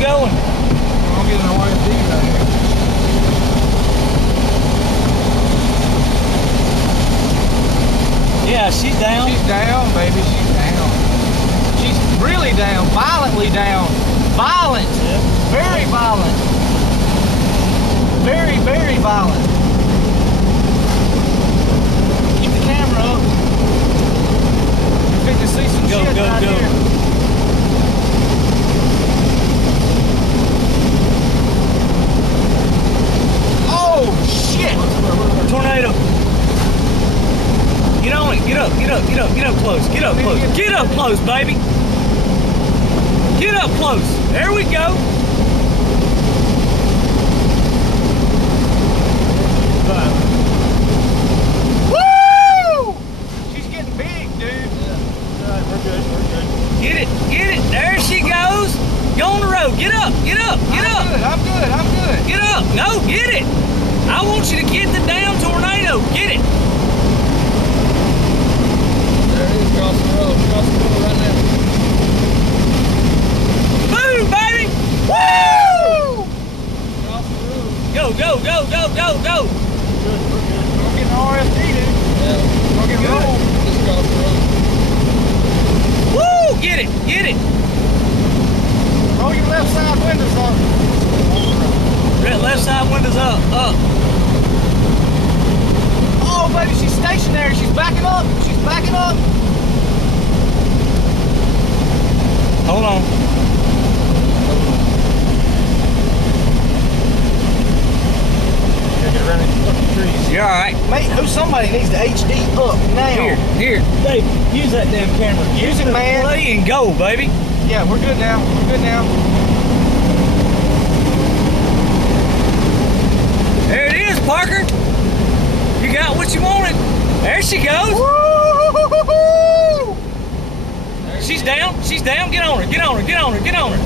going. I'm getting an RFD right here. Yeah, she's down. She's down, baby. She's down. She's really down. Violently down. Violent. Yeah. Very violent. Very, very violent. Keep the camera up. You're fitting to see some Go, shit go, right go. here. Oh, shit. Tornado. Get on it. Get up, get up, get up, get up close. Get up close. Get up close, baby. Get up close. There we go. Woo! She's getting big, dude. Alright, we're good, we're good. Get it, get it. There she goes. Go on the road. Get up, get up, get up. I'm good, I'm good. Get up. No, get it. I want you to get the damn tornado. Get it. There it is, across the road right now. Boom, baby. Woo! Across the road. Go, go, go, go, go, go. Good, we're good. We're getting RFD, dude. Yeah. We're getting roll. Just across the road. Woo! Get it, get it. Roll your left side windows up. Left side windows up, up. Oh, baby, she's stationary. She's backing up. She's backing up. Hold on. You're all right. Mate, somebody needs to HD up now. Here, Dave, use that damn camera. Use it, man. Play and go, baby. Yeah, we're good now. We're good now. There it is, Parker. You got what you wanted. There she goes. Woo! She's down. She's down. Get on her. Get on her. Get on her. Get on her.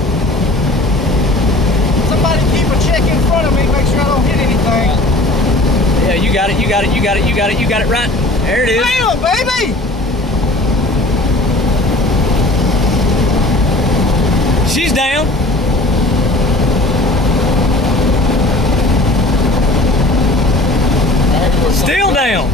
Somebody keep a check in front of me. Make sure I don't hit anything. Yeah, you got it. You got it. You got it. You got it. You got it right. There it is. Bam, baby! She's down. Still down.